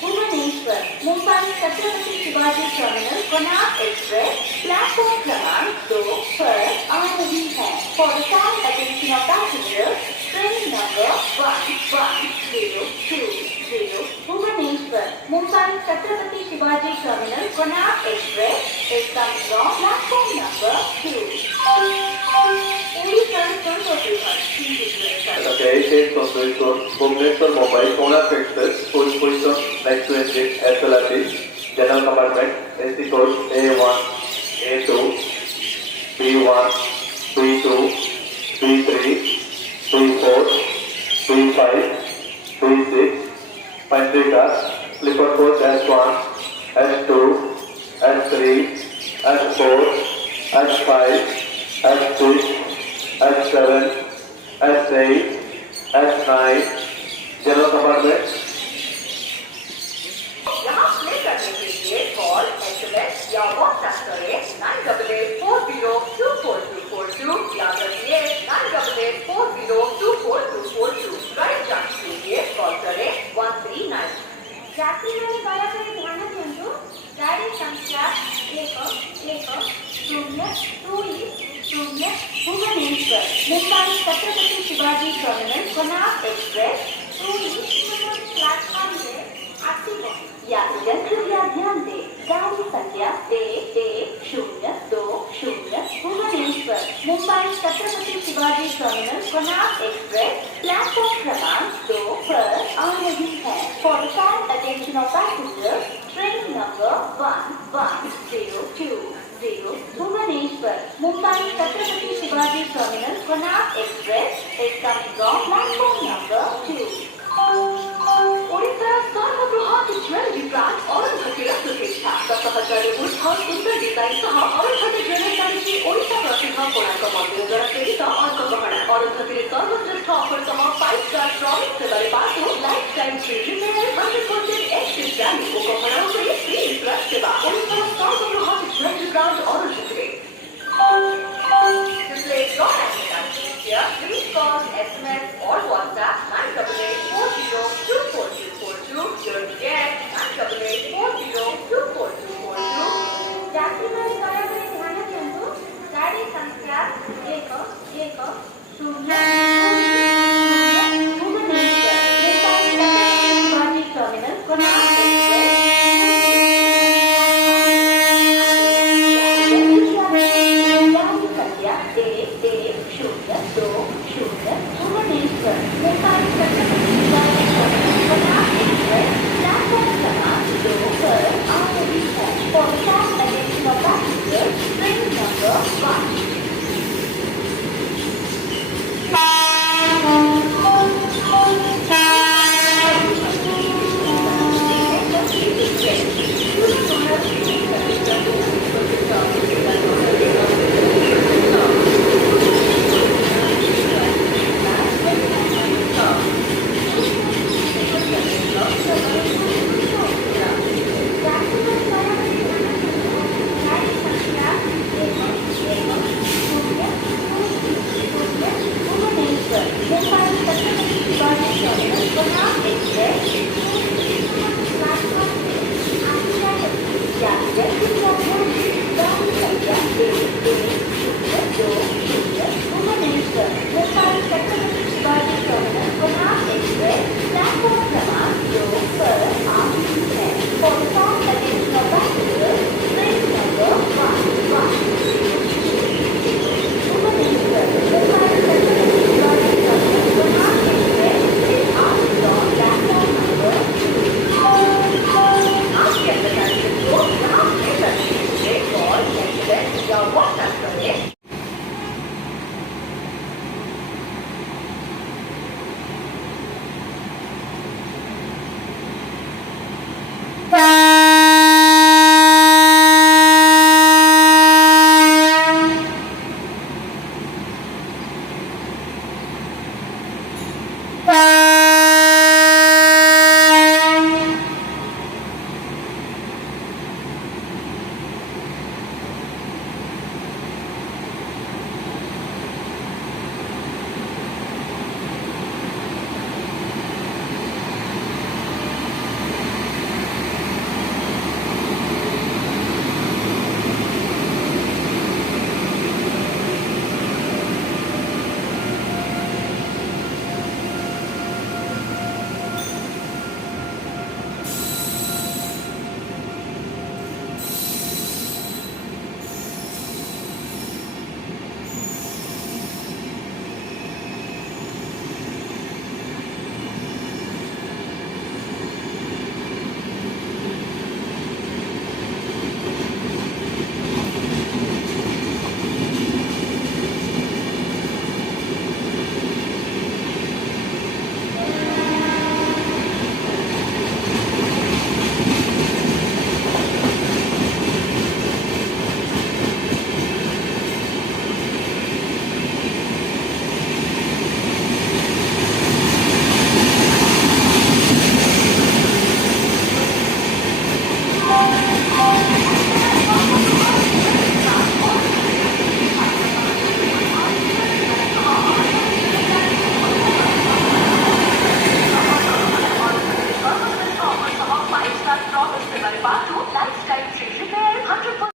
Bhubaneswar, Mumbai Chhatrapati Shivaji Terminal, Konark Express, platform क्रमांक 2 पर आ रही है। For the kind attention of passengers, train number 1102 Bhubaneswar, Mumbai Chhatrapati Shivaji Terminal, Konark Express is coming from platform number 2. Okay, change from Bhubaneswar Mumbai Konark Express, full position next to engine SLRT, general compartment, AC code A1, A2, B1, B2, B3, B4, B5, B6, pantry car, sleeper coach S1, S2, S3, S4, S5, S6, S7, S8, S9, general compartment. यहाँ play करने के लिए call SMS या WhatsApp करें 9884024242 या करिए 9884024242 right jump के लिए कॉल करें 139। यात्रीगण दयाकरी ध्यान दियंतु गाड़ी संख्या 11020 Bhubaneswar, Mumbai Chhatrapati Shivaji Terminal, Konark Express 2 platform से आती है। यात्रीगण कृपया ध्यान दें, गाड़ी संख्या 1120 Bhubaneswar, Mumbai Chhatrapati Shivaji Terminal, Konark Express, platform क्रमांक 2 पर आ रही है। For the kind attention of passengers, train number 1102 Bhubaneswar, Mumbai Chhatrapati Shivaji Terminal, Konark Express is coming from platform number 2. Odisha सर्वबृहत् ज्वेलरी ब्रांड अरुंधती प्रतिष्ठा 10,000 ऊर्ध्व सुंदर डिजाइन सह Arundhati jewellery सारी ओडिशा प्रसिद्ध कोणार्क मंदिर द्वारा प्रेरित अर्कगहना अरुंधती सर्वश्रेष्ठ ऑफर सह 5 स्टार प्रॉमिस सेवारे पासु life time free repair 100% exchange value को गहना उपरि फ्री विश्वास सेवा ओडिशा सर्वबृहत् jewellery brand Arundhati. To place your advertisement here, please call SMS or WhatsApp 9884024242. You'll get 9884024242. यात्रीगण दयाकरी ध्यान दियंतु गाड़ी संख्या 110 Bhubaneswar, Mumbai Chhatrapati Shivaji Terminal, Konark Express Bhubaneswar Part 2 lifestyle station where 100%